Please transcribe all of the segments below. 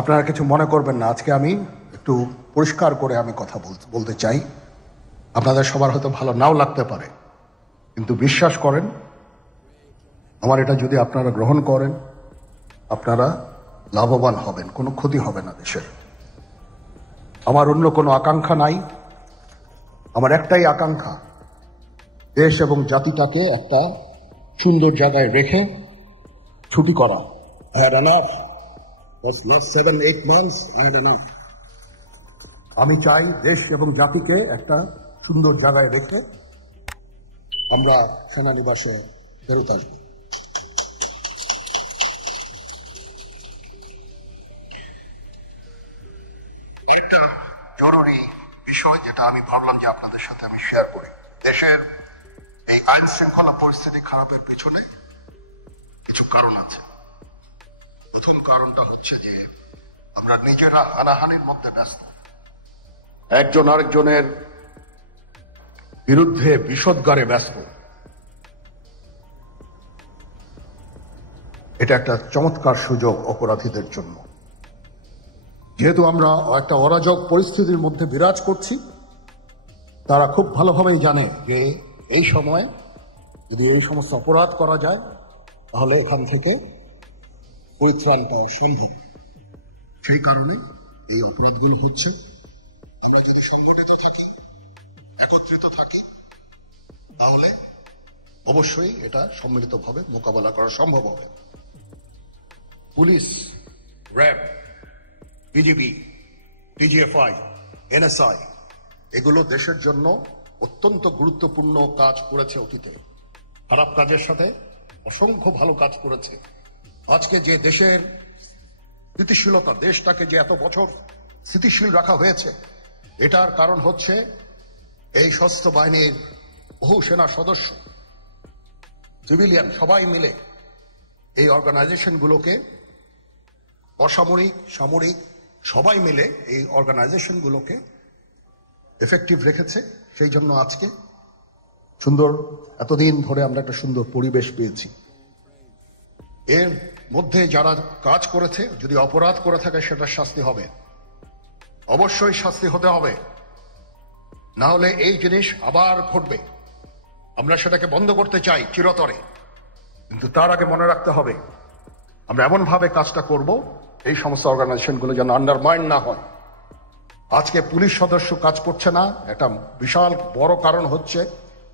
আপনারা কিছু মনে করবেন না, আজকে আমি একটু পরিষ্কার করে আমি কথা বলতে চাই। আপনাদের সবার হয়তো ভালো নাও লাগতে পারে, কিন্তু বিশ্বাস করেন, আমার এটা যদি আপনারা গ্রহণ করেন, আপনারা লাভবান হবেন, কোনো ক্ষতি হবে না দেশের। আমার অন্য কোনো আকাঙ্ক্ষা নাই, আমার একটাই আকাঙ্ক্ষা, দেশ এবং জাতিটাকে একটা সুন্দর জায়গায় রেখে ছুটি করা। I had enough. For last 7-8 months, I had enough. আমি চাই দেশ এবং জাতিকে একটা সুন্দর জায়গায় রেখে আমরা সেনানিবাসে ফেরত আসব। আরেকটা জরুরি বিষয় যেটা আমি ভাবলাম যে আপনাদের সাথে আমি শেয়ার করি, দেশের এই আইন শৃঙ্খলা পরিস্থিতি খারাপের পিছনে কিছু কারণ আছে। প্রথম কারণটা হচ্ছে যে আমরা নিজেরা হানাহানির মধ্যে ব্যস্ত, একজন আরেকজনের বিরুদ্ধে বিষোদ্গারে ব্যস্ত। এটা একটা চমৎকার সুযোগ অপরাধীদের জন্য। যেহেতু আমরা একটা অরাজক পরিস্থিতির মধ্যে বিরাজ করছি, তারা খুব ভালোভাবেই জানে যে এই সময় যদি এই সমস্ত অপরাধ করা যায় তাহলে এখান থেকে পরিত্রাণ পাওয়া সম্ভব। সেই কারণে এই অপরাধগুলো হচ্ছে। আমরা যদি সংগঠিত থাকি, একত্রিত থাকি, তাহলে অবশ্যই এটা সম্মিলিতভাবে মোকাবেলা করা সম্ভব হবে। Police, RAB, BGB, DGFI, NSI এগুলো দেশের জন্য অত্যন্ত গুরুত্বপূর্ণ কাজ করেছে অতীতে। খারাপ কাজের সাথে অসংখ্য ভালো কাজ করেছে। আজকে যে দেশের স্থিতিশীলতা, দেশটাকে যে এত বছর স্থিতিশীল রাখা হয়েছে, এটার কারণ হচ্ছে এই সশস্ত্র বাহিনীর বহু সেনা সদস্য, সিভিলিয়ান সবাই মিলে এই অর্গানাইজেশনগুলোকে, অসামরিক, সামরিক সবাই মিলে এই অর্গানাইজেশনগুলোকে এফেক্টিভ রেখেছে। সেই জন্য আজকে সুন্দর, এতদিন ধরে আমরা একটা সুন্দর পরিবেশ পেয়েছি। এর মধ্যে যারা কাজ করেছে, যদি অপরাধ করে থাকে সেটা শাস্তি হবে, অবশ্যই শাস্তি হতে হবে, না হলে এই জিনিস আবার ঘটবে। আমরা সেটাকে বন্ধ করতে চাই চিরতরে, কিন্তু তার আগে মনে রাখতে হবে আমরা এমন ভাবে কাজটা করব এই সমস্ত অর্গানাইজেশনগুলো যেন আন্ডারমাইন না হয়। আজকে পুলিশ সদস্য কাজ করছে না, একটা বিশাল বড় কারণ হচ্ছে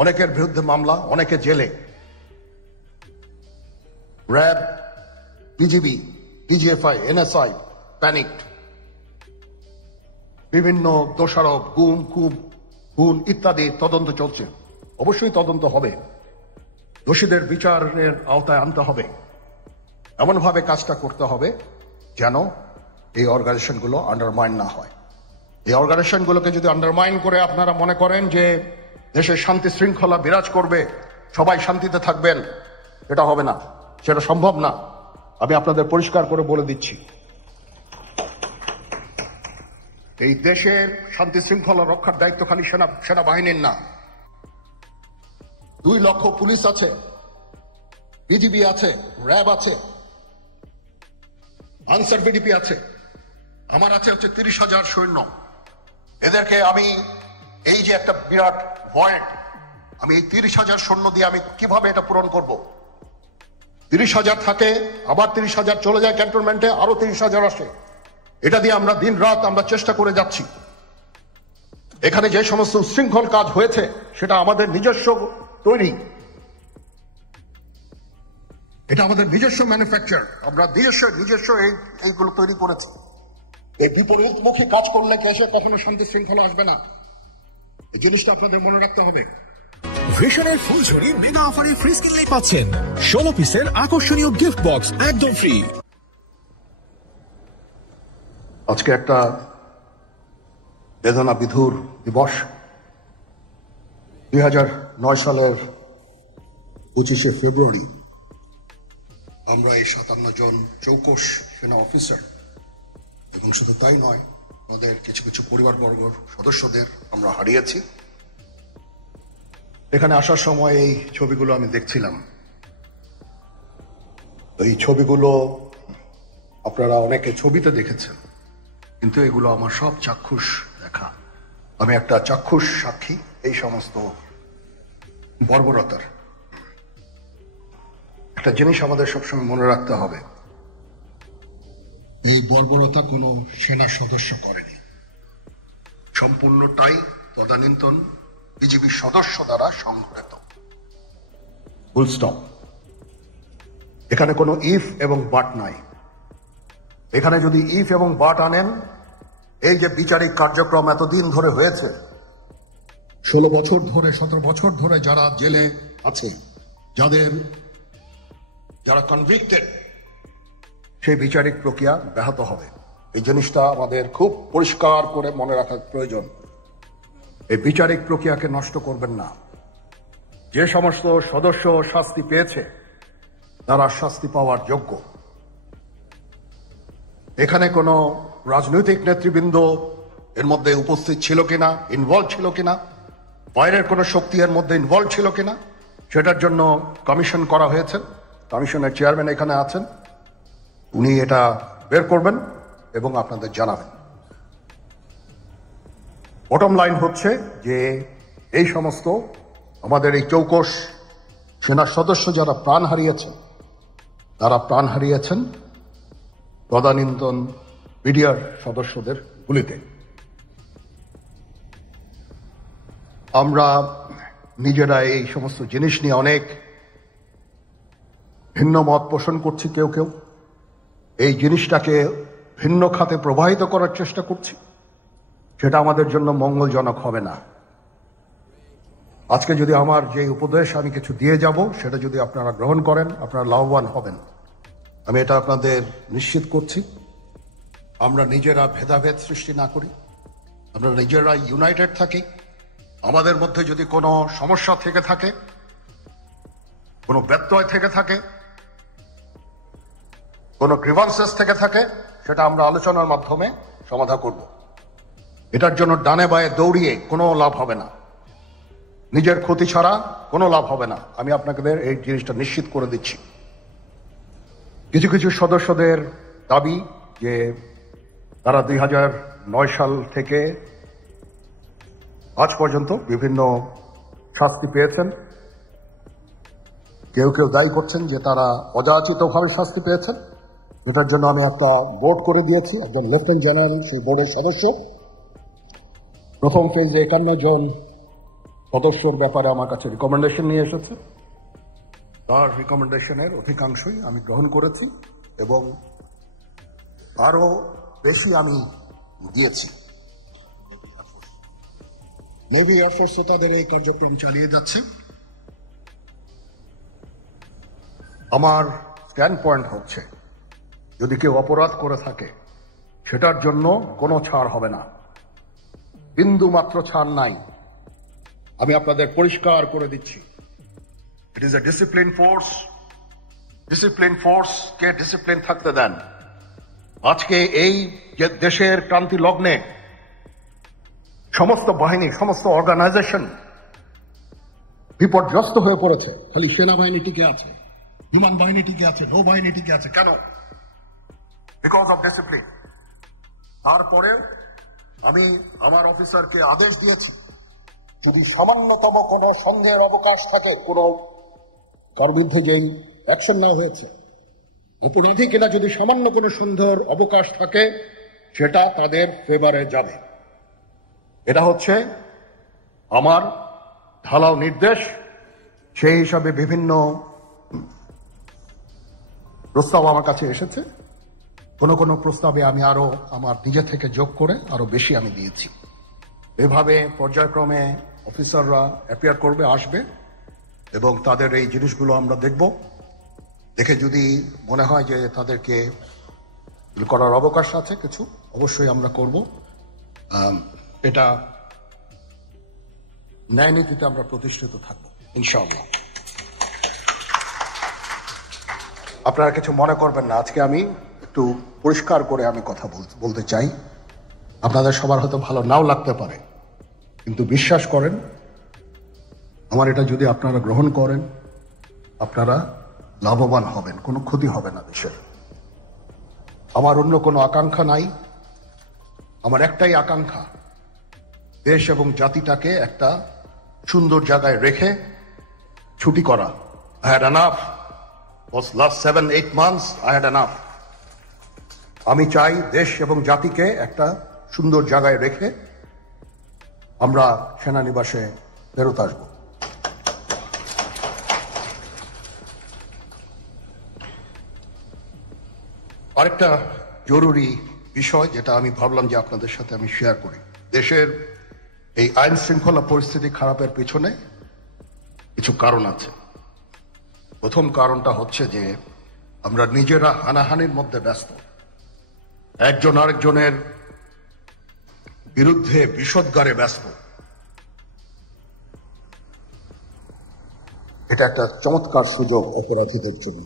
অনেকের বিরুদ্ধে মামলা, অনেকে জেলে। RAB, BGB, DGFI, NSI panicked. বিভিন্ন দোষারোপ, গুম, খুন ইত্যাদি তদন্ত চলছে। অবশ্যই তদন্ত হবে, দোষীদের বিচারের আওতায় আনতে হবে। এমনভাবে কাজটা করতে হবে যেন এই অর্গানাইজেশনগুলো আন্ডারমাইন না হয়। এই অর্গানাইজেশনগুলোকে যদি আন্ডারমাইন করে আপনারা মনে করেন যে দেশের শান্তি শৃঙ্খলা বিরাজ করবে, সবাই শান্তিতে থাকবেন, এটা হবে না, সেটা সম্ভব না। আমি আপনাদের পরিষ্কার করে বলে দিচ্ছি, এই দেশের শান্তি শৃঙ্খলা রক্ষার দায়িত্ব খালি সেনাবাহিনীর না। 2 লক্ষ পুলিশ আছে, বিজিবি আছে, র্যাব আছে, আনসার বিডিপি আছে, আমার আছে হচ্ছে 30,000 সৈন্য। এদেরকে আমি এই যে একটা বিরাট ভয়েড, আমি এই 30,000 সৈন্য দিয়ে আমি কিভাবে এটা পূরণ করব? 30,000 থাকে, আবার 30,000 চলে যায় ক্যান্টনমেন্টে, আরো 30,000 আসে। এটা দিয়ে আমরা দিন রাত আমরা চেষ্টা করে যাচ্ছি। এখানে যে সমস্ত উচ্ছৃঙ্খল কাজ হয়েছে সেটা আমাদের নিজস্ব তৈরি, এটা আমাদের নিজস্ব ম্যানুফ্যাকচার, আমরা নিজস্ব এইগুলো তৈরি করেছি। এই বিপরীতমুখী কাজ করলে দেশে কখনো শান্তি শৃঙ্খলা আসবে না। এই জিনিসটা আপনাদের মনে রাখতে হবে। ভিশনের ফুলঝুরি মেগা অফারে ফ্রিজ কিনলেই পাচ্ছেন 16 পিসের আকর্ষণীয় গিফট বক্স একদম ফ্রি। আজকে একটা বেদনা বিধুর দিবস। 2009 সালের 25শে ফেব্রুয়ারি আমরা এই 57 জন চৌকস সেনা অফিসার এবং শুধু তাই নয়, আমাদের কিছু কিছু পরিবারবর্গর সদস্যদের আমরা হারিয়েছি। এখানে আসার সময় এই ছবিগুলো আমি দেখছিলাম। এই ছবিগুলো আপনারা অনেকে ছবিতে দেখেছেন, কিন্তু এগুলো আমার সব চাক্ষুষ দেখা। আমি একটা চাক্ষুষ সাক্ষী এই সমস্ত বর্বরতার। একটা জিনিস আমাদের সবসময় মনে রাখতে হবে, এই বর্বরতা কোনো সেনা সদস্য করেনি, সম্পূর্ণটাই তদানীন্তন বিজিবি সদস্য দ্বারা সংঘটিত। Full stop. এখানে কোনো ইফ এবং বাট নাই। এখানে যদি ইফ এবং বাট আনেন, এই যে বিচারিক কার্যক্রম এতদিন ধরে হয়েছে, 16 বছর ধরে 17 বছর ধরে যারা জেলে আছে, যারা কনভিক্টেড, সেই বিচারিক প্রক্রিয়া ব্যাহত হবে। এই জিনিসটা আমাদের খুব পরিষ্কার করে মনে রাখা প্রয়োজন। এই বিচারিক প্রক্রিয়াকে নষ্ট করবেন না। যে সমস্ত সদস্য শাস্তি পেয়েছে তারা শাস্তি পাওয়ার যোগ্য। এখানে কোনো রাজনৈতিক নেতৃবৃন্দ এর মধ্যে উপস্থিত ছিল কিনা, ইনভলভ ছিল কিনা, বাইরের কোনো শক্তি এর মধ্যে ইনভলভ ছিল কিনা, সেটার জন্য কমিশন করা হয়েছে। কমিশনের চেয়ারম্যান এখানে আছেন, উনি এটা বের করবেন এবং আপনাদের জানাবেন। বটম লাইন হচ্ছে যে এই সমস্ত আমাদের এই চৌকস সেনা সদস্য যারা প্রাণ হারিয়েছেন, তারা প্রাণ হারিয়েছেন তদানীন্তন বিডিআর সদস্যদের গুলিতে। আমরা নিজেরা এই সমস্ত জিনিস নিয়ে অনেক ভিন্ন মত পোষণ করছি। কেউ কেউ এই জিনিসটাকে ভিন্ন খাতে প্রবাহিত করার চেষ্টা করছি। সেটা আমাদের জন্য মঙ্গলজনক হবে না। আজকে যদি আমার যে উপদেশ আমি কিছু দিয়ে যাব, সেটা যদি আপনারা গ্রহণ করেন, আপনারা লাভবান হবেন, আমি এটা আপনাদের নিশ্চিত করছি। আমরা নিজেরা ভেদাভেদ সৃষ্টি না করি, আমরা নিজেরা ইউনাইটেড থাকি। আমাদের মধ্যে যদি কোনো সমস্যা থেকে থাকে, কোনো ব্যত্যয় থেকে থাকে, কোনো গ্রিভান্সেস থেকে থাকে, সেটা আমরা আলোচনার মাধ্যমে সমাধান করব। এটার জন্য ডানে বায়ে দৌড়িয়ে কোনো লাভ হবে না, নিজের ক্ষতি ছাড়া কোনো লাভ হবে না। আমি আপনাদের এই জিনিসটা নিশ্চিত করে দিচ্ছি। কিছু কিছু সদস্যদের দাবি যে তারা 2009 সাল থেকে আজ পর্যন্ত বিভিন্ন শাস্তি পেয়েছেন। কেউ কেউ দায়ী করছেন যে তারা অযাচিতভাবে শাস্তি পেয়েছেন, যেটার জন্য আমি একটা বোর্ড করে দিয়েছি। একজন লেফটেন্যান্ট জেনারেল সেই বোর্ডের সদস্য প্রথম ফেজে 51 জন সদস্যর ব্যাপারে আমার কাছে রিকমেন্ডেশন নিয়ে এসেছে। তার রিকমেন্ডেশনের অধিকাংশই আমি গ্রহণ করেছি এবং আরো বেশি আমি দিয়েছি। নেভি এয়ারফোর্সও তাদের এই কার্যক্রম চালিয়ে যাচ্ছে। আমার স্ট্যান্ড পয়েন্ট হচ্ছে, যদি কেউ অপরাধ করে থাকে সেটার জন্য কোনো ছাড় হবে না, বিন্দু মাত্র ছাড় নাই। আমি আপনাদের পরিষ্কার করে দিচ্ছি, it is a discipline force. Discipline force K discipline থাকতে দেন। আজকে এই যে দেশের ক্রান্তি লগ্নে সমস্ত বাহিনী, সমস্ত অর্গানাইজেশন বিপর্যস্ত হয়ে পড়েছে। খালি সেনাবাহিনী টিকে আছে, বিমান বাহিনী টিকে আছে, নৌবাহিনী টিকে আছে। কেন? Because of discipline. তারপরে আমি আমার অফিসারকে আদেশ দিয়েছি, যদি সামান্যতম কোনো সন্দেহের অবকাশ থাকে, কোনো কার বিরুদ্ধে যেই অ্যাকশন নেওয়া হয়েছে, অপরাধী কিনা যদি সামান্য কোনো সন্দেহের অবকাশ থাকে, সেটা তাদের ফেভারে যাবে। এটা হচ্ছে আমার ঢালাও নির্দেশ। সেই হিসাবে বিভিন্ন প্রস্তাব আমার কাছে এসেছে। কোনো কোনো প্রস্তাবে আমি আরো আমার নিজে থেকে যোগ করে আরো বেশি আমি দিয়েছি। এভাবে পর্যায়ক্রমে অফিসাররা অ্যাপিয়ার করবে, আসবে, এবং তাদের এই জিনিসগুলো আমরা দেখব। দেখে যদি মনে হয় যে তাদেরকে করার অবকাশ আছে কিছু, অবশ্যই আমরা করব। এটা ন্যায় নীতিতে আমরা প্রতিষ্ঠিত থাকবো ইনশাআল্লাহ। আপনারা কিছু মনে করবেন না, আজকে আমি একটু পরিষ্কার করে আমি কথা বলতে চাই। আপনাদের সবার হয়তো ভালো নাও লাগতে পারে, কিন্তু বিশ্বাস করেন, আমার এটা যদি আপনারা গ্রহণ করেন, আপনারা লাভবান হবেন, কোনো ক্ষতি হবে না দেশের। আমার অন্য কোনো আকাঙ্ক্ষা নাই। আমার একটাই আকাঙ্ক্ষা, দেশ এবং জাতিটাকে একটা সুন্দর জায়গায় রেখে ছুটি করা। I had enough. Was last 7-8 months I had enough. আমি চাই দেশ এবং জাতিকে একটা সুন্দর জায়গায় রেখে আমরা সেনানিবাসে ফেরত আসব। আরেকটা জরুরি বিষয় যেটা আমি ভাবলাম যে আপনাদের সাথে আমি শেয়ার করি। দেশের এই আইন শৃঙ্খলা পরিস্থিতি খারাপের পিছনে কিছু কারণ আছে। প্রথম কারণটা হচ্ছে যে আমরা নিজেরা হানাহানির মধ্যে ব্যস্ত, একজন আরেকজনের বিরুদ্ধে বিষোদ্গারে ব্যস্ত। এটা একটা চমৎকার সুযোগ অপরাধীদের জন্য।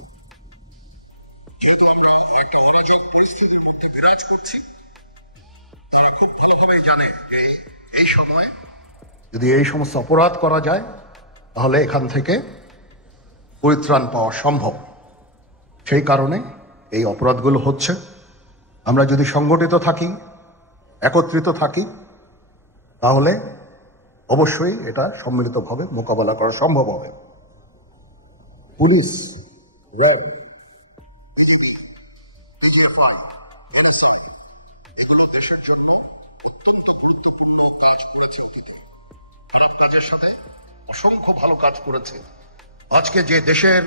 যেহেতু আমরা একটা অরাজক পরিস্থিতির মধ্যে বিরাজ করছি, তারা খুব ভালোভাবেই জানে যে এই সময় যদি এই সমস্ত অপরাধ করা যায় তাহলে এখান থেকে পরিত্রাণ পাওয়া সম্ভব। সেই কারণে এই অপরাধগুলো হচ্ছে। আমরা যদি সংগঠিত থাকি, একত্রিত থাকি, তাহলে অবশ্যই এটা সম্মিলিতভাবে মোকাবেলা করা সম্ভব হবে। পুলিশ, র্যাব, এগুলো দেশের জন্য অত্যন্ত গুরুত্বপূর্ণ কাজ করেছে। খারাপ কাজের সাথে অসংখ্য ভালো কাজ করেছে। আজকে যে দেশের